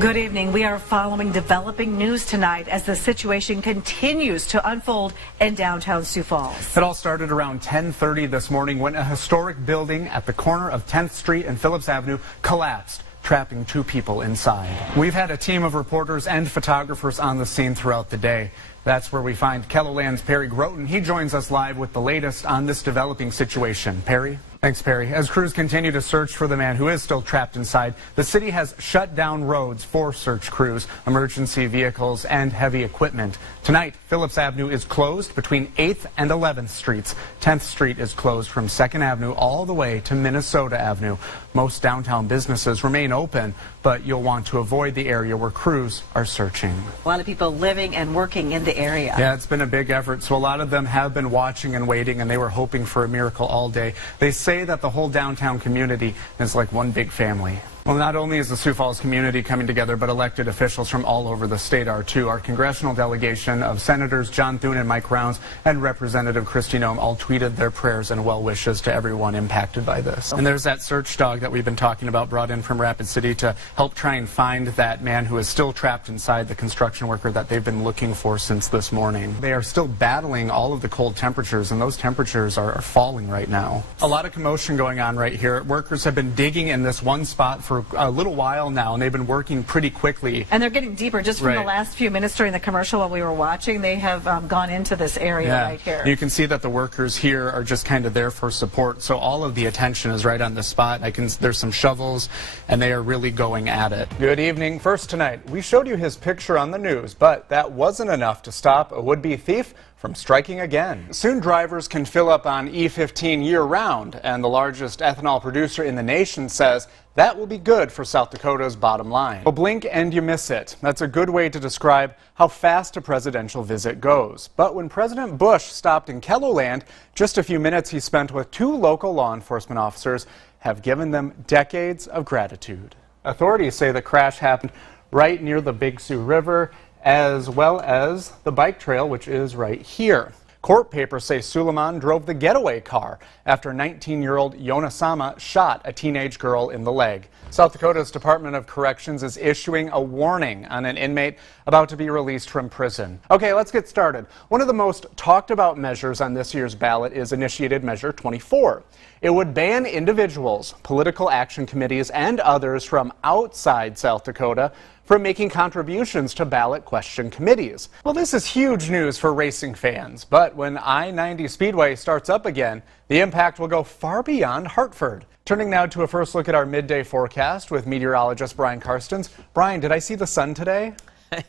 Good evening. We are following developing news tonight as the situation continues to unfold in downtown Sioux Falls. It all started around 10:30 this morning when a historic building at the corner of 10th Street and Phillips Avenue collapsed, trapping 2 people inside. We've had a team of reporters and photographers on the scene throughout the day. That's where we find KELOLAND's Perry Groten. He joins us live with the latest on this developing situation. Perry? Thanks, Perry. As crews continue to search for the man who is still trapped inside, the city has shut down roads for search crews, emergency vehicles, and heavy equipment. Tonight, Phillips Avenue is closed between 8th and 11th Streets. 10th Street is closed from 2nd Avenue all the way to Minnesota Avenue. Most downtown businesses remain open, but you'll want to avoid the area where crews are searching. A lot of people living and working in the area. Yeah, it's been a big effort, so a lot of them have been watching and waiting, and they were hoping for a miracle all day. They say that the whole downtown community is like one big family. Well, not only is the Sioux Falls community coming together, but elected officials from all over the state are too. Our congressional delegation of Senators John Thune and Mike Rounds and Representative Kristi Noem all tweeted their prayers and well wishes to everyone impacted by this. And there's that search dog that we've been talking about, brought in from Rapid City to help try and find that man who is still trapped inside, the construction worker that they've been looking for since this morning. They are still battling all of the cold temperatures, and those temperatures are falling right now. A lot of commotion going on right here. Workers have been digging in this one spot for a little while now, and they've been working pretty quickly. And they're getting deeper. Just from the last few minutes during the commercial while we were watching, they have gone into this area right here. You can see that the workers here are just kind of there for support, so all of the attention is right on the spot. There's some shovels, and they are really going at it. Good evening. First tonight, we showed you his picture on the news, but that wasn't enough to stop a would-be thief from striking again. Soon drivers can fill up on E15 year-round, and the largest ethanol producer in the nation says that will be good for South Dakota's bottom line. Well, blink and you miss it. That's a good way to describe how fast a presidential visit goes. But when President Bush stopped in KELOLAND, just a few minutes he spent with 2 local law enforcement officers have given them decades of gratitude. Authorities say the crash happened right near the Big Sioux River, as well as the bike trail, which is right here. Court papers say Suleiman drove the getaway car after 19-year-old Yona Sama shot a teenage girl in the leg. South Dakota's Department of Corrections is issuing a warning on an inmate about to be released from prison. Okay, let's get started. One of the most talked about measures on this year's ballot is Initiated Measure 24. It would ban individuals, political action committees, and others from outside South Dakota from making contributions to ballot question committees. Well, this is huge news for racing fans, but when I-90 Speedway starts up again, the impact will go far beyond Hartford. Turning now to a first look at our midday forecast with meteorologist Brian Karstens. Brian, did I see the sun today?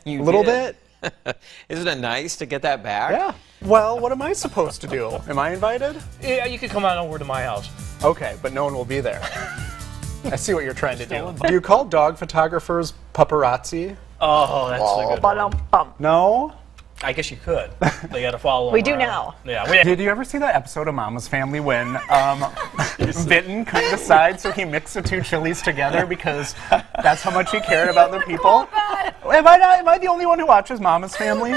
You a little did. bit? Isn't it nice to get that back? Yeah. Well, what am I supposed to do? Am I invited? Yeah, you could come on over to my house. Okay, but no one will be there. I see what you're trying to do. Do you call dog photographers paparazzi? Oh, that's a good one. No? I guess you could. They got to follow We them do around. now. Yeah. Did you ever see that episode of Mama's Family when Vinton couldn't decide, so he mixed the 2 chilies together because that's how much he cared about the people? Am I the only one who watches Mama's Family?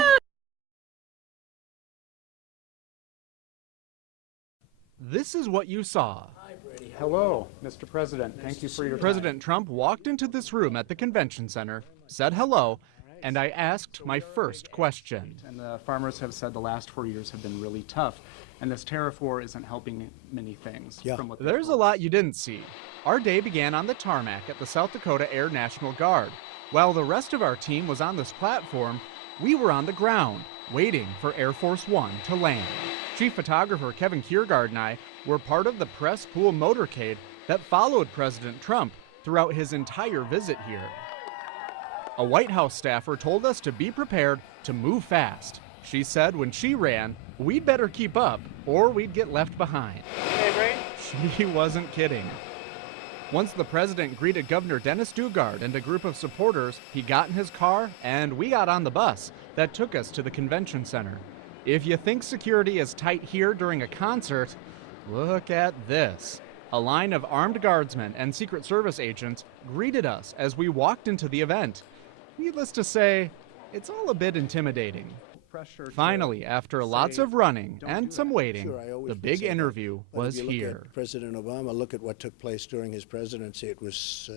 This is what you saw. Hi, Brady. Hello, Mr. President. Thank you for your time. President Trump walked into this room at the convention center, said hello, and I asked my first question. And the farmers have said the last 4 years have been really tough, and this tariff war isn't helping many things. Yeah. There's a lot you didn't see. Our day began on the tarmac at the South Dakota Air National Guard. While the rest of our team was on this platform, we were on the ground, waiting for Air Force One to land. Chief photographer Kevin Kiergaard and I were part of the press pool motorcade that followed President Trump throughout his entire visit here. A White House staffer told us to be prepared to move fast. She said when she ran, we'd better keep up or we'd get left behind. Hey, Ray. She wasn't kidding. Once the president greeted Governor Dennis Dugard and a group of supporters, he got in his car and we got on the bus that took us to the convention center. If you think security is tight here during a concert, look at this. A line of armed guardsmen and Secret Service agents greeted us as we walked into the event. Needless to say, it's all a bit intimidating. Finally, after lots of running and some waiting, the big interview was here. President Obama, look at what took place during his presidency. It was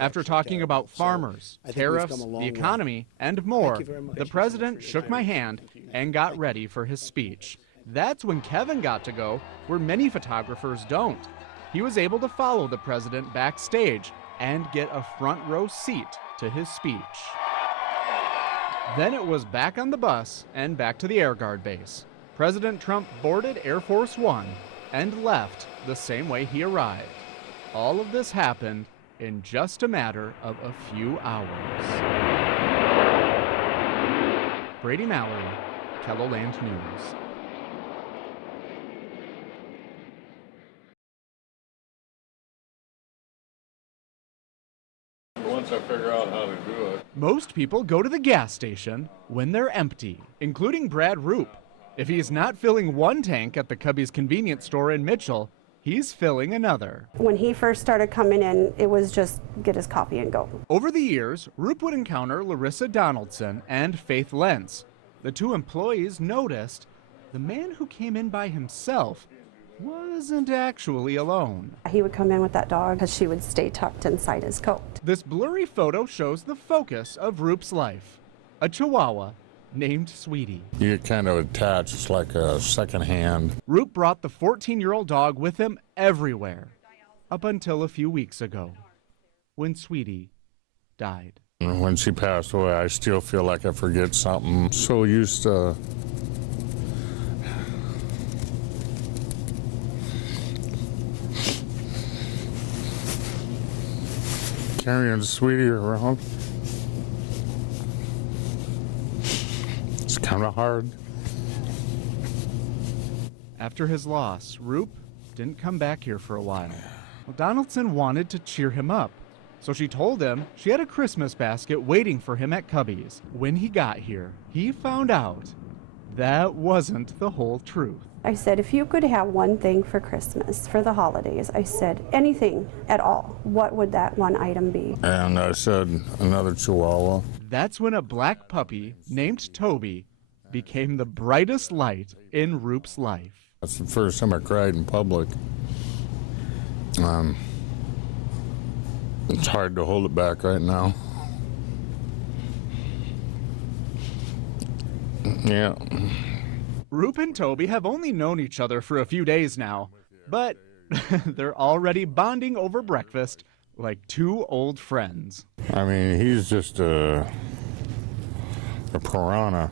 After talking about farmers, tariffs, the economy, and more, the president shook my hand and got ready for his speech. That's when Kevin got to go where many photographers don't. He was able to follow the president backstage and get a front row seat to his speech. Then it was back on the bus and back to the Air Guard base. President Trump boarded Air Force One and left the same way he arrived. All of this happened in just a matter of a few hours. Brady Mallory, KELOLAND News. Once I figure out how to do it. Most people go to the gas station when they're empty, including Brad Roop. If he's not filling one tank at the Cubby's convenience store in Mitchell, he's filling another. When he first started coming in, it was just get his coffee and go. Over the years, Roop would encounter Larissa Donaldson and Faith Lentz. The two employees noticed the man who came in by himself wasn't actually alone. He would come in with that dog because she would stay tucked inside his coat. This blurry photo shows the focus of Roop's life, a Chihuahua named Sweetie. You get kind of attached, it's like a second hand. Roop brought the 14-year-old dog with him everywhere, up until a few weeks ago, when Sweetie died. When she passed away, I still feel like I forget something. So used to carrying Sweetie around. It's kind of hard. After his loss, Roop didn't come back here for a while. Well, Donaldson wanted to cheer him up, so she told him she had a Christmas basket waiting for him at Cubby's. When he got here, he found out that wasn't the whole truth. I said, if you could have one thing for Christmas, for the holidays, I said, anything at all, what would that one item be? And I said, another Chihuahua. That's when a black puppy named Toby became the brightest light in Roop's life. That's the first time I cried in public. It's hard to hold it back right now. Yeah. Roop and Toby have only known each other for a few days now, but they're already bonding over breakfast like two old friends. I mean, he's just a piranha.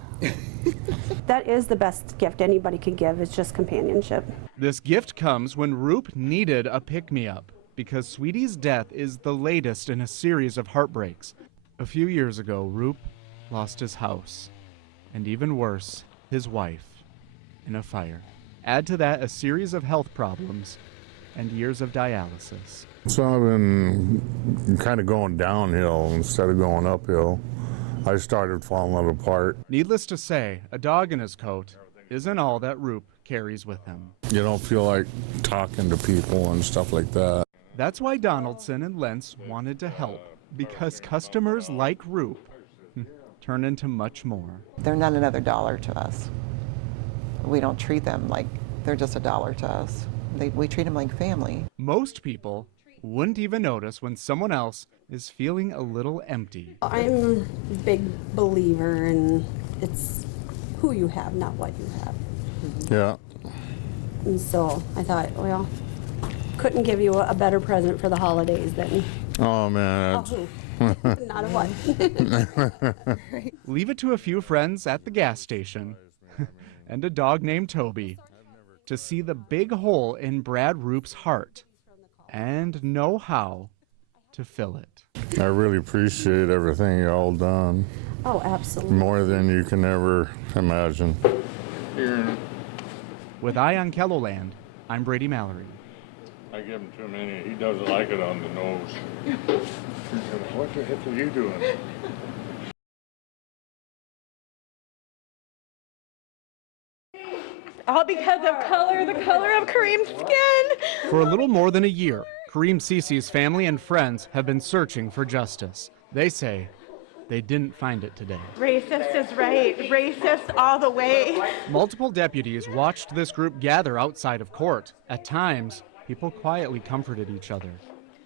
That is the best gift anybody could give, is just companionship. This gift comes when Roop needed a pick-me-up because Sweetie's death is the latest in a series of heartbreaks. A few years ago, Roop lost his house, and even worse, his wife, in a fire. Add to that a series of health problems and years of dialysis. So I've been kind of going downhill instead of going uphill. I started falling apart. Needless to say, a dog in his coat isn't all that Roop carries with him. You don't feel like talking to people and stuff like that. That's why Donaldson and Lentz wanted to help, because customers like Roop turn into much more. They're not another dollar to us. We don't treat them like they're just a dollar to us. We treat them like family. Most people wouldn't even notice when someone else is feeling a little empty. I'm a big believer in it's who you have, not what you have. Yeah. And so I thought, well, couldn't give you a better present for the holidays than Oh, man. not a what. Leave it to a few friends at the gas station and a dog named Toby to see the big hole in Brad Roop's heart and know how to fill it. I really appreciate everything you all done. Oh, absolutely. More than you can ever imagine. Here. With Eye on KELOLAND, I'm Brady Mallory. I give him too many. He doesn't like it on the nose. What the heck are you doing? All because of the color of Kareem's skin. For a little more than a year, Kareem Cece's family and friends have been searching for justice. They say they didn't find it today. Racist is right. Racist all the way. Multiple deputies watched this group gather outside of court. At times, people quietly comforted each other.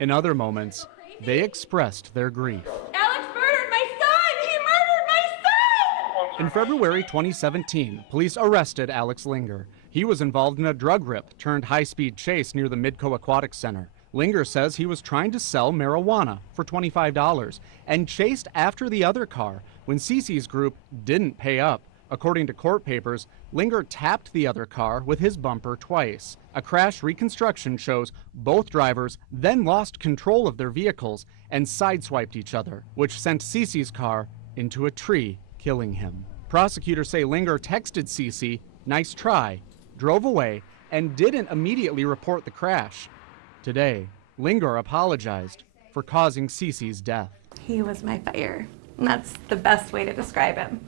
In other moments, They expressed their grief. Alex murdered my son! He murdered my son! In February 2017, police arrested Alex Linger. He was involved in a drug rip turned high-speed chase near the Midco Aquatic Center. Linger says he was trying to sell marijuana for $25 and chased after the other car when Cece's group didn't pay up. According to court papers, Linger tapped the other car with his bumper twice. A crash reconstruction shows both drivers then lost control of their vehicles and sideswiped each other, which sent Cece's car into a tree, killing him. Prosecutors say Linger texted Cece, "Nice try," drove away, and didn't immediately report the crash. Today, Linger apologized for causing Cece's death. He was my fire. And that's the best way to describe him.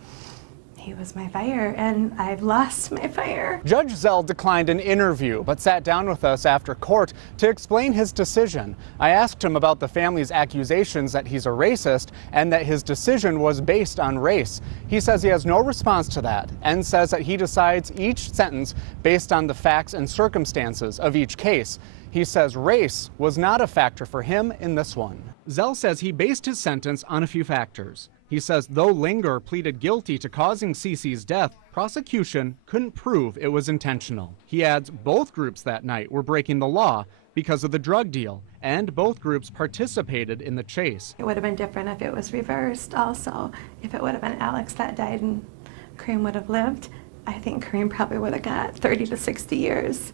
He was my fire, and I've lost my fire. Judge Zell declined an interview, but sat down with us after court to explain his decision. I asked him about the family's accusations that he's a racist and that his decision was based on race. He says he has no response to that and says that he decides each sentence based on the facts and circumstances of each case. He says race was not a factor for him in this one. Zell says he based his sentence on a few factors. He says though Linger pleaded guilty to causing Cece's death, prosecution couldn't prove it was intentional. He adds both groups that night were breaking the law because of the drug deal, and both groups participated in the chase. It would have been different if it was reversed also. If it would have been Alex that died and Kareem would have lived, I think Kareem probably would have got 30 to 60 years.